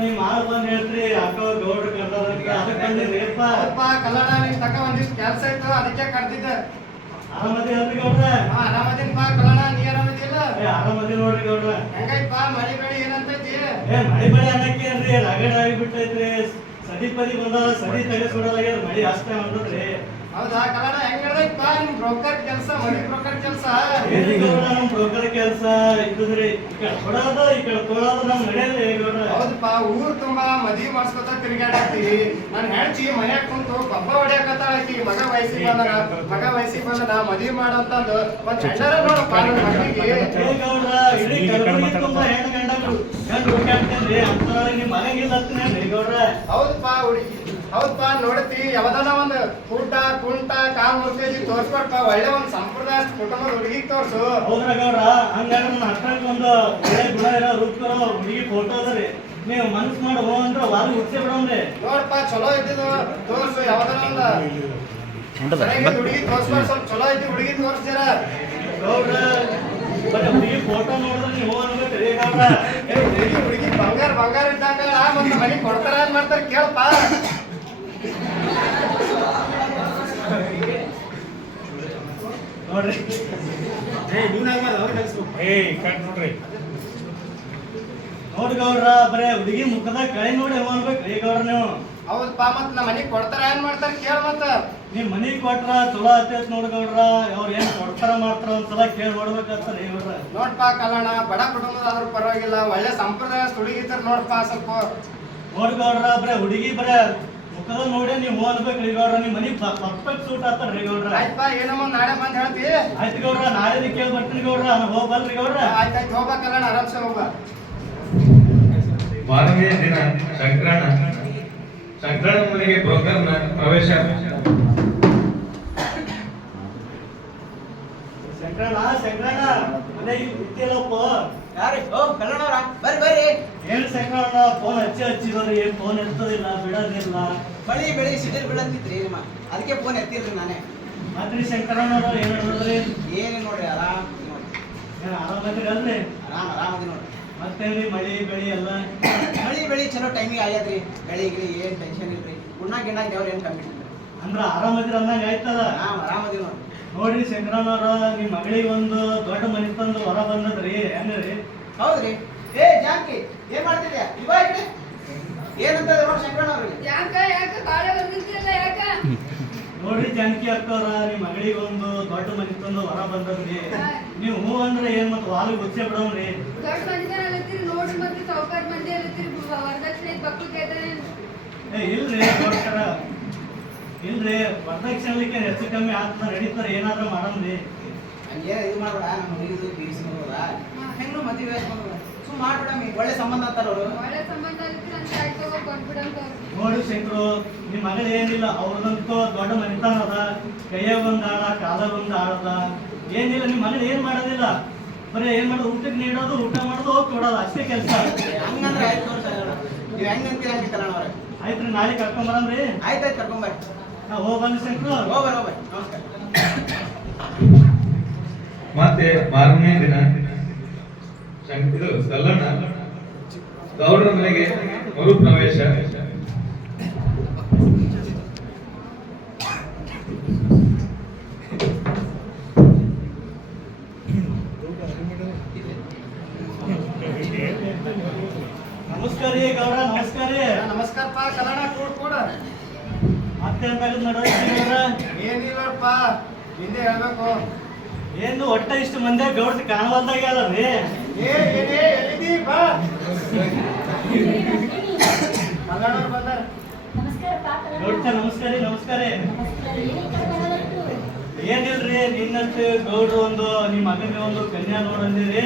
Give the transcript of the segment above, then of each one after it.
ನಿಮ್ ಮಾಲ್ ಬಂದ್ ಹೇಳ್ರಿ ಅಕ್ಕ ಗೌಡ್ರ ಕರ್ದವ್ರಿಗೆ ಅದಕ್ಕೆ ಬಂದಿರಿಪ್ಪ. ಅಪ್ಪ ಕಲ್ಲಡ ನಿನ್ ತಕ ಒಂದಿಷ್ಟು ಕೆಲಸ ಇತ್ತು ಅದಕ್ಕೆ ಕರ್ದಿದ್ದೆ. ಆರಾಮದಿ ಅಲ್ರಿ ಗೌಡ್ರ? ಆರಾಮದಿನ್ ಪಾ ಕಲ್ಲಡ, ನೀ ಆರಾಮದಿಲ್ಲ? ಆರಾಮದಿ ನೋಡ್ರಿ ಗೌಡ್ರ. ಹೆಂಗೈತಪ್ಪ ಮಳಿ ಬೆಳಿ ಏನಂತೈತಿ? ಮಳಿ ಬೆಳಿ ಅನ್ನಕ್ಕೇನ್ರಿ ರಗಡ್ ಆಗಿಬಿಟ್ಟೈತ್ರಿ. ಸದಿ ಪದಿ ಬಂದಾವ, ಸದಿ ತೆಗೆಸ್ಬಿಡಲಾಗ್ಯದ, ಮಳಿ ಅಷ್ಟೇ ಬಂದದ್ರಿ. ಹೌದಾ ಕಲ್ಲಡ, ಹೆಂಗ್ ನಡೆದೈತಪ್ಪ ನಿಮ್ ಬ್ರೋಕರ್ ಕೆಲಸ, ಮಳಿ ಬ್ರೋಕರ್ ಕೆಲಸ? ಏನ್ರಿ ಗೌಡ್ರ ನಮ್ ಬ್ರೋಕರ್ ಕೆಲಸ ಇದ್ರಿ, ಈ ಕಡೆ ಕೊಡೋದು ಈ ಕಡೆ ತೊಳೋದು ನಮ್ ನಡೆಯಲ್ರಿ ಗೌಡ್ರ. ಹೌದಪ್ಪ, ಊರ್ ತುಂಬಾ ಮದ್ವಿ ಮಾಡ್ಸ್ಕೊತ ತಿರ್ಗಾಡತ್ತಿ. ನನ್ ಹೆಂಡ್ತಿ ಮನ್ಯಾಗ ಕುಂತು ಕಬ್ಬ ಹೊಡ್ಯಾಕತ್ತಾಳ. ಆಕಿ ಮಗ ವಯಸ್ಸಿಗೆ ಬಂದನ ಮದ್ವಿ ಮಾಡಂತಂದು ಒಂದ್ ಹೆಣ್ಣಾರ ನೋಡಪ್ಪ ನನ್ ಮಗಳಿಗೆ. ಗೌಡ್ರ ಇಡೀ ಕಲಬುರಗಿ ತುಂಬಾ ಹೆಣ್ಣು ಗಂಡಗಳು ಗಂಡು ಹುಡುಕಾಡ್ತೇನ್ರಿ, ಅಂತದ್ರೊಳಗೆ ನಿಮ್ ಮಗಂಗಿಲ್ಲ ಹತ್ತನೇನ್ರಿ ಗೌಡ್ರ. ಹೌದಪ್ಪ ನೋಡತಿ ಯಾವ್ದಾನ ಒಂದ್ ಊಟ ಕುಂಟ ಕಾಲ್ ಮುರ್ಕೇಜಿ ತೋರ್ಸ್ಕೊಡ್ಪ, ಒಳ್ಳೆ ಒಂದ್ ಸಂಪ್ರದಾಯ ಕುಟುಂಬದ ಹುಡುಗಿಗೆ ತೋರ್ಸು. ಹೌದ್ರ ಗೌಡ್ರ, ಹಂಗಾದ್ರೆ ನನ್ನ ಹತ್ರಕ್ಕೆ ಒಂದು ಒಳ್ಳೆ ಗುಣ ಇರೋ ರೂಪ ಹುಡುಗಿ ಫೋಟೋ ಅದ್ರಿ, ನೀವು ಮನ್ಸ್ ಮಾಡಿ ಹೋ ಅಂದ್ರೆ ವಾರ ಹುಡ್ಸೇ ಬಿಡೋನ್ರಿ. ನೋಡಪ್ಪ ಚಲೋ ಇದ್ದಿದ್ದು ತೋರ್ಸು, ಯಾವ್ದಾನ ಒಂದ್ ಹುಡುಗಿ ತೋರ್ಸ್ಕೊಡ್, ಸ್ವಲ್ಪ ಚಲೋ ಇದ್ದಿ ಹುಡುಗಿ ತೋರ್ಸ್ತೀರ ಗೌಡ್ರ. ಬಟ್ ಹುಡುಗಿ ಫೋಟೋ ನೋಡಿದ್ರೆ ನೀವು ಅನ್ಬೇಕ್ರಿ ಗೌಡ್ರ. ಹುಡುಗಿ ಬಂಗಾರ ಇದ್ದಾಗ ಮತ್ತೆ ಮನೆ ಕೊಡ್ತಾರ ಏನ್ ಮಾಡ್ತಾರ ಕೇಳಪ್ಪ. ನೋಡ್ರಿ ನೋಡ್ರಿ ಗೌಡ್ರ, ಬರೇ ಹುಡುಗಿ ಮುಖದಾಗ ಕೈ ನೋಡಿ ಅನ್ಬೇಕ್ರಿ ಗೌಡ್ರ ನೀವು. ಹೌದಪ್ಪ, ಮತ್ ನಮ್ಮ ಮನೆಗ್ ಕೊಡ್ತಾರ ಏನ್ ಮಾಡ್ತಾರ ಕೇಳ. ಮತ್ತ ನೀವ್ ಮನಿಗ್ ಕೊಟ್ರ ಚಲೋ ಆತೈತ್ ನೋಡ್ ಗೌಡ್ರ, ಅವ್ರ ಏನ್ ಕೊಡ್ತಾರ ಮಾಡ್ತಾರ ಒಂದ್ಸಲ ಕೇಳಿ ನೋಡ್ಬೇಕಂತಾರ ಗೌಡ್ರ. ನೋಡ್ಪಾ ಕಲ್ಲಣ್ಣ, ಬಡ ಕುಟುಂಬದಾದ್ರೂ ಪರವಾಗಿಲ್ಲ, ಒಳ್ಳೆ ಸಂಪ್ರದಾಯ ಹುಡುಗಿದ್ರ ನೋಡ್ಪಾ ಸ್ವಲ್ಪ. ನೋಡ್ ಗೌಡ್ರ, ಬರೇ ಹುಡುಗಿ ಬರೇ ಮುಖದ ನೋಡಿ ನೀವು ಅನ್ಬೇಕ್ರಿ ಗೌಡ್ರ, ನಿಮ್ ಮನಿಗ್ ಪರ್ಫೆಕ್ಟ್ ಸೂಟ್ ಆಗ್ತಾರ್ರಿ ಗೌಡ್ರ. ಆಯ್ತಪ್ಪ, ಏನಮ್ಮ ನಾಳೆ ಬಂದ್ ಹೇಳ್ತಿ? ಆಯ್ತು ಗೌಡ್ರ, ನಾಳೆ ಕೇಳಿ ಬರ್ತೀನಿ ಗೌಡ್ರ, ಹೋಗ್ ಬಲ್ರಿ ಗೌಡ್ರ. ಆಯ್ತಾಯ್ತು, ಹೋಗ್ಬಾ ಕಲ್ಲಣ್ಣ, ಆರಾಮ್ಸೆ ಹೋಗ್ಬಾ. ಮಾರನೇ ದಿನ ಶಂಕರಣ್ಣ ಮನೆಗೆ ಬ್ರೋಕರ್ನ ಪ್ರವೇಶ. ಶಂಕರಣ್ಣ ಮನೆ ಇತ್ತಿಲ್ಲಪ್ಪ. ಯಾರಿ? ಓ ಕಲ್ಲಣ್ಣವ್ರ, ಬರ್ರಿ. ಏನ್ ಶಂಕರಣ್ಣ ಫೋನ್ ಹಚ್ಚಿದ್ರಿ, ಏನ್ ಫೋನ್ ಎತ್ತೋದಿಲ್ಲ ಬಿಡೋದಿಲ್ಲ. ಬೆಳಿ ಸಿಟಿಲ್ ಬಿಡಂತಿದ್ರಿ ನಿಮ್ಮ, ಅದಕ್ಕೆ ಫೋನ್ ಎತ್ತಿಲ್ರಿ ನಾನೇ. ಮತ್ರಿ ಶಂಕರಣ್ಣವ್ರ ಏನ್ ಹೇಳಿದ್ರಿ? ಏನೇನ್ ನೋಡ್ರಿ, ಆರಾಮ್ ನೋಡಿ. ಏನ್ ಆರಾಮದ್ರಿ ಅಲ್ರಿ? ಆರಾಮದಿ ನೋಡ್ರಿ. ಮತ್ತೇನ್ರಿ ಮಳಿ ಬೆಳಿ ಎಲ್ಲ? ಬೆಳಿ ಚಲೋ ಟೈಮಿಗೆ ಆಗ್ಯದ್ರಿ. ಬೆಳಿಗ್ರಿ ಏನ್ ಟೆನ್ಷನ್ ಇಲ್ರಿ. ಗಿಣ್ಣಾಗ ದೇವ್ರ ಏನ್ ಕಮ್ಮಿ ಇಲ್ರಿ. ಅಂದ್ರ ಆರಾಮದ್ರಿ ಅಂದಂಗ ಆಯ್ತದ. ಆರಾಮದಿ ನೋಡ್ರಿ. ನೋಡ್ರಿ ಶಂಕರಣ್ಣವ್ರ, ನಿಮ್ ಮಗಳಿಗೆ ಒಂದು ದೊಡ್ಡ ಮನಿ ತಂದು ಹೊರ ಬಂದದ್ರಿ, ಹೆಂಗ್ರಿ? ಹೌದ್ರಿ. ಏ ಜಾಂಕಿ, ಏನ್ ಮಾಡ್ತಿದ್ಯಾ? ಇವಾಗ ಏನಂತ ನೋಡಿ ಶಂಕರಣ್ಣವ್ರಿಗೆ. ನೋಡ್ರಿ ಜಾನಕಿ ಅಕ್ಕವ್ರ, ನಿಮ್ ಮಗಳಿಗೆ ಒಂದು ದೊಡ್ಡ ಮನಿ ತಂದು ಹೊರ ಬಂದದ್ರಿ, ನೀವು ಹೂ ಅಂದ್ರೆ ಏನ್ ಮತ್ ವಾಲಿಗೆ ಗುಚ್ಚೆ ಬಿಡೋನ್ರಿ. ಇಲ್ರಿ ನೋಡ್ತಾರ, ಇಲ್ರಿ ವರದಕ್ಷಿಣೆಲಿಕ್ಕೆ ಹೆಚ್ಚು ಕಮ್ಮಿ ಆಗ್ತದ, ನಡೀತಾರ, ಏನಾದ್ರು ಮಾಡಮ್ರಿ. ಹಂಗೆ ಇದು ಮಾಡ್ಬೇಡ, ನಮ್ಮ ಹುಡುಗಿದು ಬೀರಿಸಿ ನೋಡ್ಬೋದ ಹೆಂಗ್ ಮದುವೆ ಸುಮ್ ಮಾಡ್ಬೇಡ. ಒಳ್ಳೆ ಸಂಬಂಧ ಅಂತಾರ ಅವರು. ನೋಡಿ ಶಂಕರು, ನಿಮ್ ಮಗಳು ಏನಿಲ್ಲ, ಅವ್ರದಂತೂ ದೊಡ್ಡ ಮನಿತನ ಅದ, ಕೈಯಾಗ ಒಂದ್ ಆಳ ಕಾಲಾಗ ಒಂದ್ ಆಳದ, ಏನಿಲ್ಲ. ನಿಮ್ ಮಗಳು ಏನ್ ಮಾಡೋದಿಲ್ಲ, ಬರೀ ಏನ್ ಮಾಡೋದು, ಊಟಕ್ಕೆ ನೀಡೋದು, ಊಟ ಮಾಡೋದು, ಹೋಗಿ ಕೊಡೋದು, ಅಷ್ಟೇ ಕೆಲಸ. ಹಂಗಂದ್ರೆ ಆಯ್ತು ನೋಡಿ ನೀವು ಹೆಂಗ್ ಅಂತೀರ ಹಂಗೆ ಕಲ್ಲಣ್ಣವ್ರೆ. ಆಯ್ತ್ರಿ, ನಾಳೆ ಕರ್ಕೊಂಡ್ ಬರಮ್ರಿ. ಆಯ್ತಾಯ್ತು, ಕರ್ಕೊಂಬರ್ರಿ. ಹೋಗ್ ಬನ್ನಿ ಶಂಕರು. ಹೋಗ್ಬರ್ರಿ. ನಮಸ್ಕಾರ. ಮತ್ತೆ ಮಾರನೇ ದಿನ ಕಲ್ಲಣ್ಣ ಗೌಡ್ರ ಮನೆಗೆ ಮರು ಪ್ರವೇಶ. ನಮಸ್ಕಾರ ರೀ ಗೌಡ್ರ, ನಮಸ್ಕಾರ ರೀ. ನಮಸ್ಕಾರಪ್ಪ ಕಲ್ಲಣ್ಣ, ಕೂಡ ಮತ್ತೆ ಗೌಡ್ರ ಏನಿಲ್ಲಪ್ಪ, ಹಿಂದೆ ಹೇಳ್ಬೇಕು. ಏನು ಒಟ್ಟ ಇಷ್ಟು ಮಂದಿ ಗೌಡ್ರ ಕಾಣವಲ್ದಾಗ ಅಲ್ರಿ? ಎಲ್ಲಿದ್ದೀ ಬಾ. ಕಲ್ಲಣ್ಣವ್ರು ಬಂದಾರ. ಗೌಡ್ರ ನಮಸ್ಕಾರ ರೀ. ನಮಸ್ಕಾರ. ಏನಿಲ್ರಿ, ನಿನ್ನಂತೆ ಗೌಡ್ರು ಒಂದು ನಿಮ್ ಮಗನಿಗೆ ಒಂದು ಕನ್ಯಾ ನೋಡಂದಿರಿ,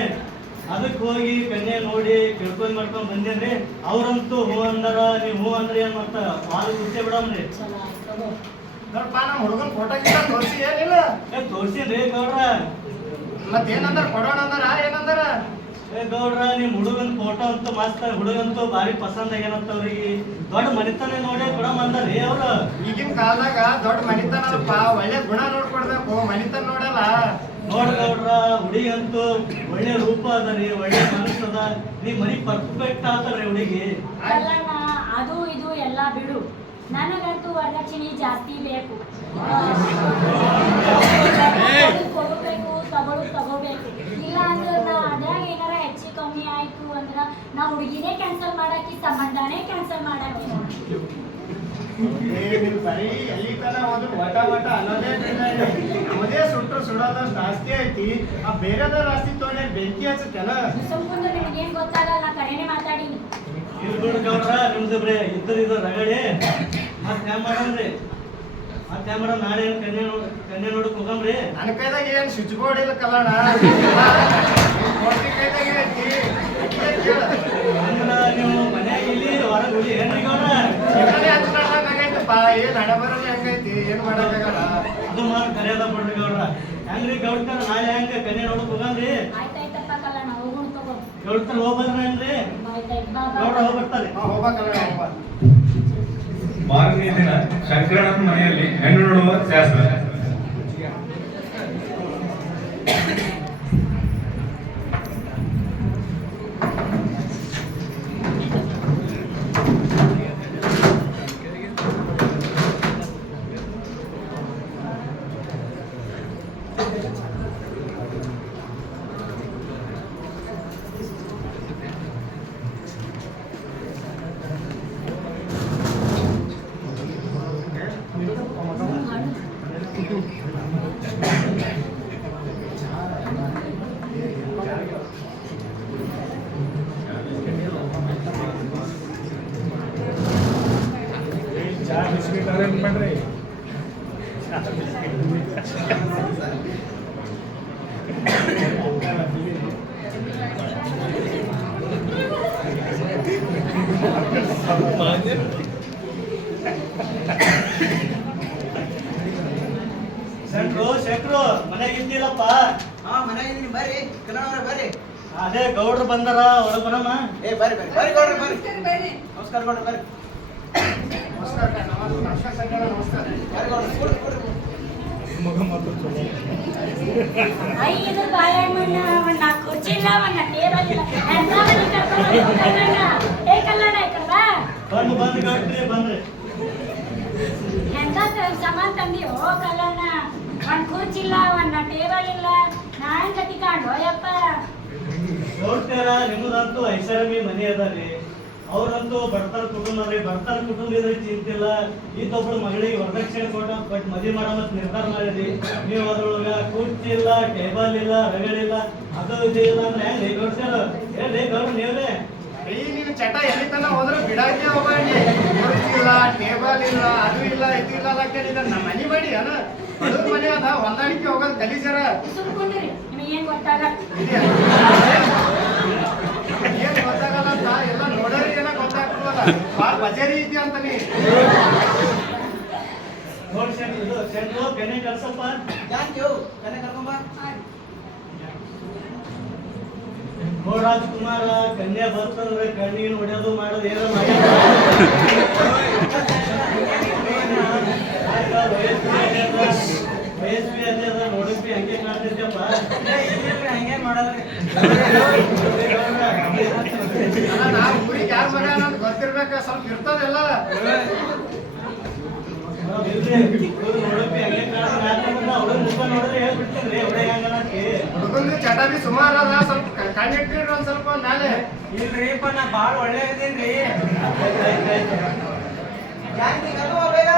ಅದಕ್ಕೆ ಹೋಗಿ ಕನ್ಯಾ ನೋಡಿ ಕೇಳ್ಕೊಂಡ್ ಮಾಡ್ಕೊಂಡ್ ಬಂದೇನ್ರಿ. ಅವ್ರಂತೂ ಹೂ ಅಂದಾರ, ನೀವ್ ಹೂ ಅಂದ್ರಿ ಏನ್ ಮತ್ತ ವಾಲ್ ಗುಚ್ಚೆ ಬಿಡಮ್ರಿ. ನೋಡಪ್ಪ, ನಮ್ಮ ಹುಡುಗನ್ ಫೋಟೋ ಗಿಟ ತೋರಿಸಿ ಏನಿಲ್ಲ? ತೋರ್ಸಿನ್ರಿ ಗೌಡ್ರ. ಮತ್ತೇನಂದಾರ, ಕೊಡೋಣ ಅಂದಾರ ಏನಂದಾರ? ಗೌಡ್ರ, ನಿಮ್ ಹುಡುಗನ್ ಫೋಟೋ ಅಂತೂ ಮಸ್ತ್, ಹುಡುಗಂತೂ ಭಾರಿ ಪಸಂದ್ ಆಗ್ಯಾನಂತ ಅವ್ರಿಗೆ, ದೊಡ್ಡ ಮನಿತನ ನೋಡಿ ಕೊಡಮ್ ಅಂದಾರ್ರಿ ಅವ್ರು. ಈಗಿನ ಕಾಲದಾಗ ದೊಡ್ಡ ಮನಿತನಪ್ಪ, ಒಳ್ಳೆ ಗುಣ ನೋಡ್ಕೊಡ್ಬೇಕು, ಮನಿತನ ನೋಡಲ್ಲ. ನೋಡ್ ಗೌಡ್ರ, ಹುಡುಗಿ ಅಂತೂ ಒಳ್ಳೆ ರೂಪ ಅದ ರೀ, ಒಳ್ಳೆ ಮನಸ್ಸು ಅದ, ಅದ ನೀ ಮನಿ ಪರ್ಫೆಕ್ಟ್ ಆಗ್ತಾರೆ ಹುಡುಗಿ. ಕಲ್ಲಣ್ಣ ಅದು ಇದು ಎಲ್ಲ ಬಿಡು, ನನಗಂತೂ ವರದಕ್ಷಿಣೆ ಜಾಸ್ತಿ ಬೇಕು. ಕೊಡಬೇಕು, ತಗೋಬೇಕು. ಇಲ್ಲ ಅಂದ್ರೆ ಅದ್ರಾಗ ಏನಾರ ಹೆಚ್ಚು ಕಮ್ಮಿ ಆಯ್ತು ಅಂದ್ರ ನಾ ಹುಡುಗಿನೇ ಕ್ಯಾನ್ಸಲ್ ಮಾಡಾಕಿ, ಸಂಬಂಧನೇ ಕ್ಯಾನ್ಸಲ್ ಮಾಡಾಕಿ. ನೀವು ಬರೀ ಎಲ್ಲಿ ತನ ಹೋದ್ರು ವಟ ಅನ್ನೋದೇ ನಮ್ಮದೇ ಸುಟ್ರು ಸುಡೋದಷ್ಟು ಆಸ್ತಿ ಐತಿ. ಆ ಬೇರೆದವ್ರ ಆಸ್ತಿ ತೊಗೊಂಡೆ ಬೆಂಕಿ ಹಚ್ಚತ್ತೇನ? ಸುಮ್ಕುಂದ್ರೆ ನಿಮ್ಗೇನ್ ಗೊತ್ತಾಗಲ್ಲ, ನಾ ಕರೆನೇ ಮಾತಾಡೀನಿ. ಇಲ್ಲಿ ಬಿಡು ಗೌಡ್ರ, ನಿಮ್ದು ಬರೀ ಇದ್ದು ರಗಡೆ. ಮತ್ತೆ ಹ್ಯಾಂಗ ಮಾಡಮ್ರಿ? ಮತ್ತೆ ಹ್ಯಾಂಗ ಮಾಡಮ್? ನಾಳೆ ಕನ್ಯೆ ನೋಡಕ್ ಹೋಗಮ್ರಿ? ನನ್ನ ಕೈದಾಗ ಏನ್ ಸ್ವಿಚ್ ಬೋರ್ಡ್ ಇಲ್ಲ ಕಲ್ಲಣ್ಣ. ಕೈದಾಗ ಐತಿ ಅಂದ್ರ ನೀವು ಮನ್ಯಾಗ ಇಲ್ಲಿ ಹೊರಗೆ ಹೋಗಿ ಏನ್ರಿ ಗೌಡ್ರ? ಏನ್ ಹಣ ಬರೋಲ್ಲ ಹೆಂಗೈತಿ, ಏನ್ ಮಾಡಕ್ಕಾಗಲ್ಲ. ಅದು ಮಾಡಿ ಕರೆಯದ ಬಿಡ್ರಿ ಗೌಡ್ರ. ಹೆಂಗ್ರಿ ಗೌಡ್ತಾರ ನಾಳೆ ಹೆಂಗ ಕನ್ಯೆ ನೋಡಕ್ ಹೋಗಮ್ರಿ? ಆಯ್ತಾಯ್ತಪ್ಪ ಕಲ್ಲಣ್ಣ, ಹೋಗೋಣ ತಗೋ. ಗೌಡ್ತಾರ ಹೋಗ್ಬರ್ರೇನ್ರಿ? ಆಯ್ತಾಯ್ತು, ಬಾ ಬಾ. ಗೌಡ್ರ ಹೋಗ್ಬರ್ತಾರೆ. ಹೋಗ್ಬೇಕಲ್ಲ ಹೋಗ್ಬ. ಮಾರನೇ ದಿನ ಶಂಕರಣ್ಣನ ಮನೆಯಲ್ಲಿ ಹೆಣ್ಣು ನೋಡುವ ಶಾಸ್ತ್ರ. ಶೆಟ್ರು ಮನೆಗೆ ಇದ್ದಿಲ್ಲಪ್ಪ? ಮನೆಗೆ ಇದೀನಿ, ಬರ್ರಿ ಕಲ್ಲಣ್ಣವ್ರೆ ಬರ್ರಿ. ಅದೇ ಗೌಡ್ರು ಬಂದಾರ, ಒಳಗ್ ಬರಮ್ಮ. ಬರ್ರಿ ಗೌಡ್ರೆ ಬರ್ರಿ. ನಮಸ್ಕಾರ ಗೌಡ್ರೆ ಬರ್ರಿ. ನಮಸ್ಕಾರ ಸಂಗಣ್ಣ, ನಮಸ್ಕಾರ. ಬರ್ರಿ ಗೌಡ್ರೆ, ಕೂಡ್ರಿ. ಐದು ಬಾಳೆಹಣ್ಣನ್ನ ಅವನ್ನ ಕುರ್ಚಿಲ್ಲ, ಅವನ್ನ ಟೇಬಲ್ ಇಲ್ಲ, ಎಂತ ಮನೆ ಕರ್ಕೊಂಡು ಹೋಗು ಕಲ್ಲಣ್ಣ. ಏ ಕಲ್ಲಣ್ಣ ಈ ಕಡೆ ಬಾ. ಬಂದು ಗೌಡ್ರಿ ಬಂದ್ರಿ. ಎಂತ ಸಾಮಾನ್ ತಂದಿ ಓ ಕಲ್ಲಣ್ಣ? ಒಂದ್ ಕುರ್ಚಿಲ್ಲ, ಒಂದ್ ಟೇಬಲ್ ಇಲ್ಲ, ನಾನ್ ಕಟ್ಟಿಕೊಂಡು ಯಪ್ಪ. ಗೌಡ್ತಾರ ನಿಮ್ಮದಂತೂ ಐಷಾರಾಮಿ ಮನೆ ಅದಾರಿ. ಅವ್ರಂತೂ ಬಡತನ ಕುಟುಂಬ ರೀ. ಬಡತನ ಕುಟುಂಬ ಇದ್ರೆ ಚಿಂತಿಲ್ಲ. ಈತೊಬ್ಬಳು ಮಗಳಿಗೆ ವರದಕ್ಷಿಣೆ ಕೊಟ್ಟು ಮದುವೆ ಮಾಡಮತ್ ನಿರ್ಧಾರ ಮಾಡಿರಿ. ನೀವು ಅದ್ರೊಳಗ ಕುರ್ಚಿ ಇಲ್ಲ, ಟೇಬಲ್ ಇಲ್ಲ, ರಗಡಿಲ್ಲ, ಅದು ಇದು ಇಲ್ಲ ಅಂದ್ರೆ ಹೆಂಗ್ ಗೌಡ್ತಾರ? ಹೇಳ್ರಿ ಗೌಡ್ರ ನೀವ್ರೆ. ಈ ನೀನು ಚಟ ಎಲ್ಲಿ ತನ ಹೋದ್ರು ಬಿಡಾಕೆ ಹೋಗ್ಬೇಡಿ. ಇಲ್ಲ, ಟೇಬಲ್ ಇಲ್ಲ, ಅದು ಇಲ್ಲ, ಇದು ಇಲ್ಲ ಅನ್ನಕ್ಕೆ ನಮ್ಮ ಮನೆ ಮಾಡಿ ಅದ ಬಡವ್ರ ಮನೆ ಅದ, ಹೊಂದಾಣಿಕೆ ಹೋಗೋದು ಕಲೀಜರ. ಸುಮ್ಕೊಂಡ್ರಿ, ನಿಮಗೇನ್ ಗೊತ್ತಾಗಲ್ಲ. ಏನ್ ಗೊತ್ತಾಗಲ್ಲ ಅಂತ ಎಲ್ಲ ನೋಡೋರಿ ಏನ ಗೊತ್ತಾಗ್ತದಲ್ಲ. ಬಾಳ ಬಜಾರಿ ಇದೆಯಾ ಅಂತ ನೀ ನೋಡಿ ಸೆಂಟ್ರು ಕೆನೆ ಕಳ್ಸಪ್ಪ. Thank you. ಕನೆ ಕರ್ಕೊಂಬ. ರಾಜ್ಕುಮಾರ ಕನ್ಯಾ ಬರ್ತಂದ್ರೆ ಕಣ್ಣಿಗೆ ಹೊಡೆಯೋದು ಮಾಡೋದು ಏನೋ ಮಾಡಿ ವಯಸ್ಸು ಅದ ನೋಡಕ್ ಹಂಗೆ ಕಾಣ್ತೈತಪ್ಪ. ಹಂಗೇನ್ ಮಾಡೋದ್ರಿ? ನಾವು ಊರಿಗೆ ಯಾರ ಮಗ ಅನ್ನೋದು ಗೊತ್ತಿರ್ಬೇಕ, ಸ್ವಲ್ಪ ಇರ್ತದೆಲ್ಲ. ಹುಡುಗಂದು ಚಟ ಬಿ ಸುಮಾರು ಅದ, ಸ್ವಲ್ಪ ಕಣ್ಣಿಟ್ಟಿಡ್ರಿ ಒಂದ್ ಸ್ವಲ್ಪ ನಾಳೆ. ಇಲ್ರಿಪ್ಪ, ನಾ ಬಾಳ ಒಳ್ಳೆ ಇದೀನ್ರಿ. ಯಾಕೆ ಕರ್ಕೊಂಬ ಬೇಗ.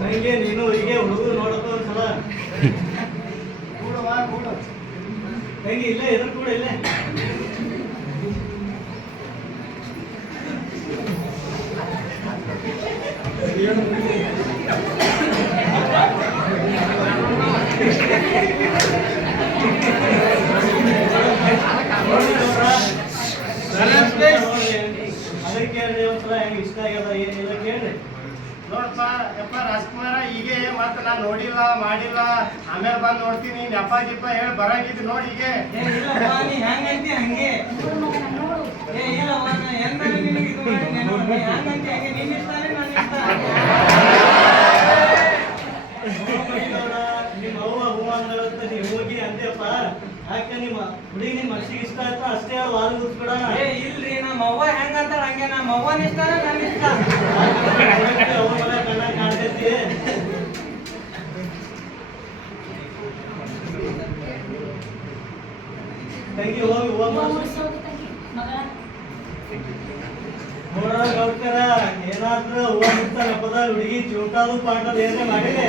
ಹಂಗೆ ನೀನು ಹೀಗೆ ಹುಡುಗರು ನೋಡೋದು ಒಂದ್ಸಲ ಕೂಡುವ ಕೂಡು. ಹೆಂಗೆ ಇಲ್ಲೇ ಎದುರು ಕೂಡ ಇಲ್ಲೇ. ಅದಕ್ಕೆ ಕೇಳ್ರಿ ಒಂದ್ಸಲ ಹೆಂಗೆ ಇಷ್ಟ ಆಗ್ಯದ ಏನಿಲ್ಲ ಕೇಳ್ರಿ. ನೋಡಪ್ಪ ಯಪ್ಪ ರಾಜ್ಕುಮಾರ ಹೀಗೆ ಮತ್ತೆ ನಾನು ನೋಡಿಲ್ಲ ಮಾಡಿಲ್ಲ ಆಮೇಲೆ ಬಂದು ನೋಡ್ತೀನಿ ನೆಪ ಗಿಪ್ಪ ಹೇಳಿ ಬರಂಗಿದ್ದು ನೋಡಿ ಹೀಗೆ ಏ ಇಲ್ಲಪ್ಪ ನೀ ಹೆಂಗಂತಿ ಹಂಗೆ ನೋಡು ಮಗನ ನೋಡು. ಏ ಇಲ್ಲವ್ವ ನಾ ಎಂದಾರು ನಿನಗೆ ಇದು ಮಾಡಿದ್ದೆ ನೋಡು. ನೀ ಹೆಂಗಂತಿ ಹಂಗೆ ನಿನ್ನ ಇಷ್ಟನೇ ನನ್ನ ಇಷ್ಟ. ನಿಮ್ಮ ಅವ್ವ ಹೂವ ಅಂದಳಂತ ನೀ ಹೋಗಿ ಅಂದ್ಯಪ್ಪ. ಯಾಕೆ ನಿಮ್ಮ ಹುಡುಗಿ ನಿಮ್ಮ ಮನಸ್ಸಿಗೆ ಇಷ್ಟ ಆಯ್ತಾ ಅಷ್ಟೇ ಹೇಳಿ ವಾದ ಗುರ್ಸ್ಬಿಡ. ಏ ಇಲ್ರಿ ನಮ್ಮ ಅವ್ವ ಹೆಂಗಂತಾಳ ಹಂಗೆ ನಮ್ಮ ಅವ್ವನ ಇಷ್ಟನ ನನ್ನ ಇಷ್ಟ. ಅವ್ರ ಮನೆ ಕಣ್ಣಾಗ ಕಾಣ್ತೈತಿ. ತಂಗಿ ಹೋಗಿ ಹೂವ ಹೂವ ಮಾಡ್ಸು. ಮುಡ್ಸಿ ಹೋಗಿ ತಂಗಿ ಮಗಳ. ನೋಡ ಗೌಡ್ಕರ ಏನಾದ್ರೂ ಹೂವ ಮುಡ್ತಾರ ಹಬ್ಬದ ಹುಡುಗಿ ಚೂಟಾದು ಪಾಟದು ಏನೇ ಮಾಡಿದೆ.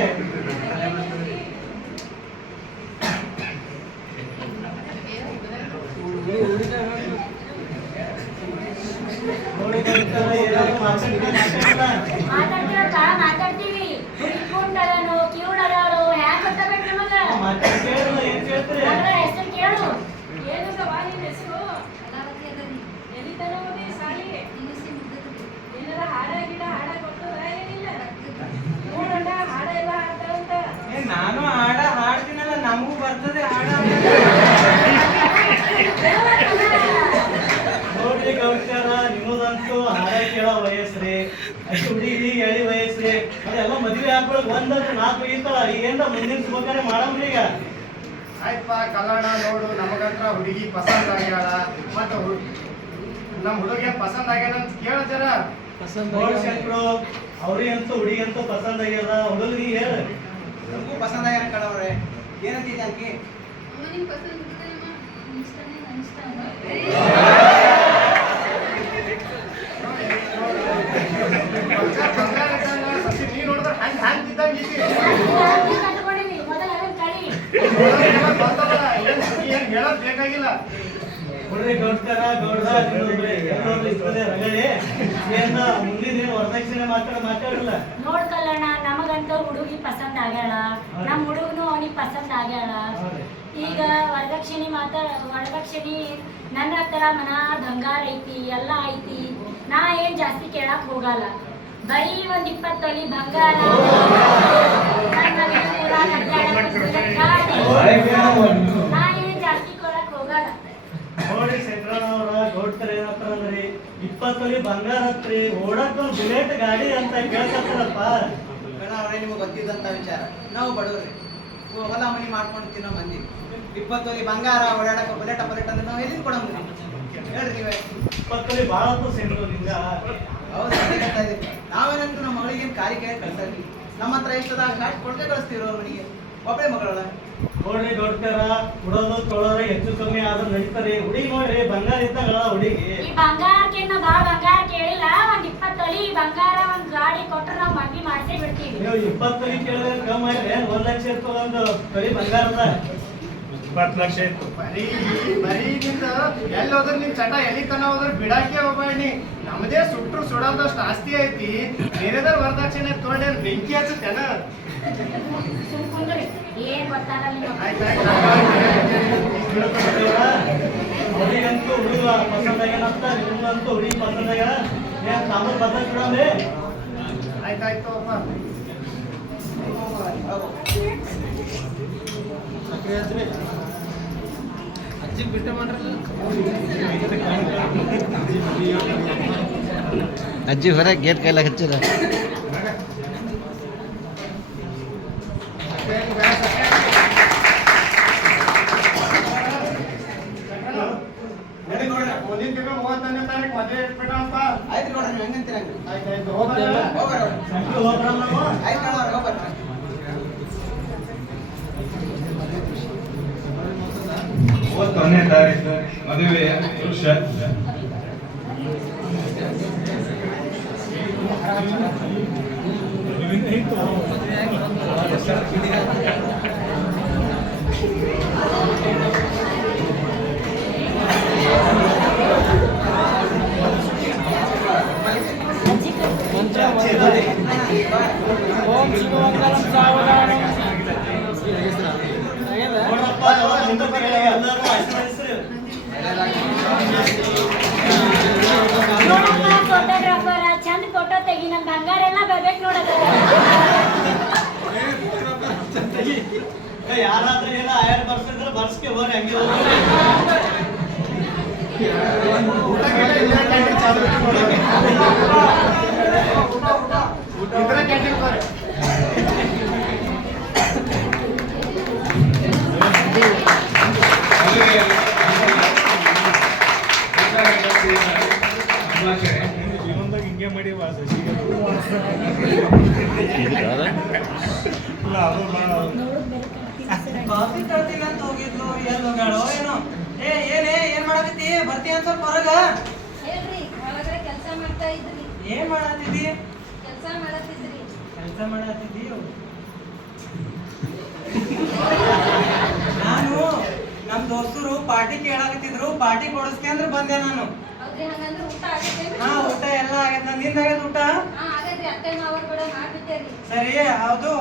ನೋಡಿ ಗೌಡ್ಕರ ಏನಾದ್ರೂ ಮಾತಾಡ್ತಿಲ್ಲ. ಮಾತಾಡ್ತೀವಪ್ಪ ಮಾತಾಡ್ತೀವಿ. ಹುಡುಕೊಂಡಳನು ಕಿವುಡಳನು ಹ್ಯಾಂಗ ಗೊತ್ತಾಗ್ಬೇಕು ನಮಗ? ಮಾತಾಡ್ ಕೇಳಿಲ್ಲ ಏನ್ ಕೇಳ್ತೀರಿ? ಮಗಳ ಹೆಸರು ಕೇಳು. ಏನಂದವ ನಿನ್ನ ಹೆಸರು? ಎಲ್ಲಿ ತನ ಹೋದಿ ಸಾಲಿ? ಏನಾರ ಹಾಡ ಗಿಡ ಹಾಡ ಕೊಟ್ಟದ ಏನಿಲ್ಲ? ನೋಡಣ್ಣ ಹಾಡ ಎಲ್ಲ ಹಾಡ್ತಾರಂತ. ಏ ನಾನು ಹಾಡ ಹಾಡ್ತೀನಲ್ಲ ನಮಗೂ ಬರ್ತದೆ ಹಾಡ. ನೋಡ್ರಿ ಗೌಡ್ಕರ ನಿಮ್ಮದಂತೂ ಹಾಡ ಕೇಳೋ ವಯಸ್ಸ್ರಿ, ಅಷ್ಟು ಹುಡುಗಿ ಎಳಿ ವಯಸ್ಸ್ರಿ, ಅದೆಲ್ಲ ಮದುವೆ ಹಾಕೊಳಕ್ ಒಂದಂದ್ರೆ 4 ಇರ್ತಾಳ. ಈಗೇಂದ ಮುಂದಿನ ಶುಭಕಾರ್ಯ ಮಾಡಮ್ರಿ ಈಗ. ಆಯ್ತಪ್ಪ ಕಲ್ಯಾಣ ನೋಡು ನಮಗಂತ್ರ ಹುಡುಗಿ ಪಸಂದ್ ಆಗ್ಯಾಳ ಮತ್ತ ನಮ್ಮ ಹುಡುಗಿಯ ಪಸಂದ್ ಆಗ್ಯಾನ ಅಂತ ಕೇಳ ಜರ ನೋಡ್ ಶಂಕ್ರು ಅವ್ರಿಗೆ ಅಂತೂ ಹುಡುಗಿ ಅಂತೂ ಪಸಂದ್ ಆಗ್ಯದ. ಹುಡುಗ ನೀ ಹೇಳ. ನಮಗೂ ಪಸಂದ ಆಗ್ಯಾನ ಕಣವ್ರೆ. ಏನಂತಿದ್ದೆ ಆಕಿ? ಸಸಿ ನೀ ನೋಡಿದ್ರೆ ಹಂಗ್ ಹಂಗ್ ಇದ್ದಂಗ ಈಕಿ. ಕಟ್ಕೊಂಡಿನಿ ಮೊದಲ ಅದನ್ನ ಕಲಿ. ಬರ್ತದಲ್ಲ, ಏನ್ ಹೇಳೋದ್ ಬೇಕಾಗಿಲ್ಲ. ನೋಡ್ರಿ ಗೌಡ್ಕರ ಗೌಡ ಇನ್ನೊಬ್ರಿ ಎಲ್ಲೊಬ್ರು ಇರ್ತದೆ ರಗಳೆ ಏನ ಮುಂದಿನ ಏನು ವರದಕ್ಷಿಣೆ ಮಾತಾಡಲ್ಲ. ನೋಡ್ ಕಲ್ಲಣ್ಣ ನಮಗಂತೂ ಹುಡುಗಿ ಪಸಂದ್ ಆಗ್ಯಾಳ. ನಮ್ಮ ಹುಡುಗನು ಅವನಿಗೆ ಪಸಂದ್ ಆಗ್ಯಾಳ. ಈಗ ವರದಕ್ಷಿಣೆ ವರದಕ್ಷಿಣೆ ನನ್ನ ಹತ್ರ ಮನ ಬಂಗಾರ ಐತಿ ಎಲ್ಲ ಐತಿ. ನಾ ಏನ್ ಜಾಸ್ತಿ ಕೇಳಕ್ ಹೋಗಲ್ಲ. ಬರೀ ಒಂದ್ 20 ತೊಲಿ ಬಂಗಾರ ನನ್ನ ಮಗನ ಊರಾಗ ಅಡ್ಡಾಡಕ್ ಗಾಡಿ. ನಾ ಏನ್ ಜಾಸ್ತಿ ಕೊಡಕ್ ಹೋಗಲ್ಲ. ನೋಡ್ರಿ ಶಂಕರಣ್ಣವ್ರ ಗೌಡ್ಕರ ಏನಂತಾರಂದ್ರಿ 20 ತೊಲಿ ಬಂಗಾರ ಹತ್ರಿ ಓಡಕ್ ಒಂದ್ ಬುಲೆಟ್ ಗಾಡಿ ಅಂತ ಕೇಳ್ಕತ್ತಾರಪ್ಪ. ಕಣವ್ರೆ ನಿಮಗೆ ಗೊತ್ತಿದ್ದಂತ ವಿಚಾರ. ನಾವು ಬಡವ್ರಿ ಹೊಲ ಮನಿ ಮಾಡ್ಕೊಂಡು ತಿನ್ನೋ ಮಂದಿ. 20 ತೊಲಿ ಬಂಗಾರ ಓಡಾಡಕ ಬುಲೆಟ್ ಅಂದ್ರೆ ನಾವು ಎಲ್ಲಿಂದ ಕೊಡಂಗ್ರಿ? ಹೇಳ್ರಿ ನೀವೇ. 20 ತೊಲಿ ಭಾಳ ಹೊತ್ತು ಸೆಂಟ್ರು ನಿಮ್ಗ. ಹೌದು ಅದೇ ಹೇಳ್ತಾ ಇದೀವಿ. ನಾವೇನಂತೂ ನಮ್ಮ ಮಗಳಿಗೆ ಕಾಲಿ ಕೈ ಕಳ್ಸಲ್ರಿ. ನಮ್ಮ ಹತ್ರ ಇಷ್ಟದಾಗ ಕಾಸು ಕೊಡದೆ ಕಳಿಸ್ತೀವಿ ಅವ್ರ ಮನೆಗೆ. ಒಬ್ಬಳೆ ಮಗಳ. ನೋಡ್ರಿ ಗೌಡ್ಕರ ಕೊಡೋದು ತೊಳೋದ್ರೆ ಹೆಚ್ಚು ಕಮ್ಮಿ ಆದ್ರೂ ನಡೀತಾರೆ. ಹುಡುಗಿ ನೋಡ್ರಿ ಬಂಗಾರ ಇದ್ದಂಗಳ ಹುಡುಗಿ. ಈ ಬಂಗಾರಕ್ಕೆ ನಾವು ಭಾಳ ಬಂಗಾರ ಕೇಳಿಲ್ಲ. ಒಂದ್ 20 ತೊಲಿ ಬಂಗಾರ ಒಂದ್ ಗಾಡಿ ಕೊಟ್ರೆ ನಾವು ಮದ್ವಿ ಮಾಡ್ಸೇ ಬಿಡ್ತೀವಿ. ನೀವು 20 ತೊಲಿ ಕೇಳಿದ್ರೆ ಕಮ್ಮಿ ಆದ್ರೆ 1 ಲಕ್ಷ ಇರ್ತದ ಒಂದು ತೊಲಿ ಬಂಗಾರದ. 20 ಲಕ್ಷ ಇತ್ತು. ಬರೀ ನಿಂದ ಎಲ್ಲಿ ಹೋದ್ರ ನಿನ್ ಚಟ ಎಲ್ಲಿ ತನ ಹೋದ್ರ ಬಿಡಾಕೆ ಹೋಗ್ಬೇಡಿ. ನಮ್ದೇ ಸುಟ್ರು ಸುಡೋದಷ್ಟು ಆಸ್ತಿ ಐತಿ. ಬೇರೆದವ್ರ ವರದಕ್ಷಿಣೆ ತೊಗೊಂಡ್ರೆ ಬೆಂಕಿ ಹಚ್ಚುತ್ತೇನ? ಸುಮ್ಕೊಂಡ್ರಿ ಏನ್ ಗೊತ್ತಾಗಲ್ಲ ನಿಮಗೆ. ಹುಡುಗಂತೂ ಹುಡುಗ ಪಸಂದ್ ಆಗ್ಯಾನಂತ ನಿಮ್ಗಂತೂ ಹುಡುಗಿ ಪಸಂದ್ ಆಗ್ಯಾನ. ಏನ್ ಸಾಂಬಾರ್ ಬದಲ್ ಬಿಡಮ್ರಿ. ಆಯ್ತಾಯ್ತು ಅಪ್ಪ. ಅಜ್ಜಿ ಬಿಟ್ಟು ಮಾಡ್ರಲ್ಲ. ಅಜ್ಜಿ ಹೊರಗೆ ಗೇಟ್ ಕೈಲಾಗ ಹಚ್ಚಿರ. ಮುಂದಿನ ತಿಂಗಳು 31ನೇ ತಾರೀಕು ಮದುವೆ ಇಟ್ಬಿಟ್ಟಪ್ಪ. ಆಯ್ತು ನೋಡ್ರಿ ನೀವು ಹೆಂಗಂತೀರ ಹಂಗೆ. ಆಯ್ತಾಯ್ತು ಹೋಗ್ಬರೋಣ. ಹೋಗ್ಬರ್ರಿ. ಶಂಕ್ರು ಹೋಗ್ಬರಲ್ಲ ನಾವು. ಆಯ್ತು ಕಣವ್ರೆ ಹೋಗ್ಬರ್ರಿ. 31ನೇ ತಾರೀಕು ಮದುವೆಯ ವೃಕ್ಷ. ನೋಡಪ್ಪ ನಿಂದ ಕೈಯಾಗ ಎಲ್ಲರೂ ಆಶೀರ್ವದಿಸ್ರಿ. ನೋಡಪ್ಪ ಫೋಟೋಗ್ರಾಫರ್ ಚಂದ ಫೋಟೋ ತೆಗಿ. ನಮ್ ಬಂಗಾರ ಎಲ್ಲ ಬರ್ಬೇಕು ನೋಡೋದು. ಯಾರಾದ್ರೂ ಏನೋ ಆಯರ್ ಬರ್ಸಿದ್ರೆ ಬರ್ಸ್ಕೆ ಹೋರಿ ಹಂಗೆ ಹೋಗ್ರಿ. ಊಟ ಗೀಟ ಇಲ್ಲೇ ಕ್ಯಾಂಟೀನ್ ಚಾಲು ಇಟ್ಕೊಳ್ಳಿ. ಇದ್ರೆ ಕ್ಯಾಂಟೀನ್ ಬರ್ರಿ. ಜೀವನದಾಗ ಹಿಂಗೆ ಮಾಡಿ ವಾಸ ಕಾಫಿ ತರ್ತೀನಿ ಅಂತ ಹೋಗಿದ್ಲು ಎಲ್ಲಿ ಹೋಗ್ಯಾಳೋ ಏನೋ. ಏನ್ ಮಾಡಕತ್ತಿ? ಬರ್ತೀಯ ಅಂತ ಸ್ವಲ್ಪ ಹೊರಗ. ಹೇಳ್ರಿ ಒಳಗಡೆ ಕೆಲಸ ಮಾಡ್ತಾ ಇದ್ರಿ. ಏನ್ ಮಾಡತ್ತಿದ್ದಿ? ಕೆಲಸ ಮಾಡತ್ತಿದ್ರಿ. ಕೆಲಸ ಮಾಡತ್ತಿದ್ದಿ? ನಾನು ನಮ್ ದೋಸ್ತರು ಪಾರ್ಟಿ ಕೇಳಾಕತ್ತಿದ್ರು, ಪಾರ್ಟಿ ಕೊಡಿಸ್ಕೆ ಅಂದ್ರೆ ಬಂದೆ ನಾನು. ಹೌದ್ರಿ, ಹಂಗಂದ್ರೆ ಊಟ ಆಗತ್ತೇನ್ರಿ? ಹಾ ಊಟ ಎಲ್ಲ ಆಗೈತೆ. ನಂದಿಂದ ಆಗೈತೆ ಊಟ? ಹಾ ಆಗೈತ್ರಿ, ಅತ್ತೆ ಮಾವರ್ ಕೂಡ ಮಾಡ್ಬಿಟ್ಟೇರಿ. ಸರಿ ಹೌದು.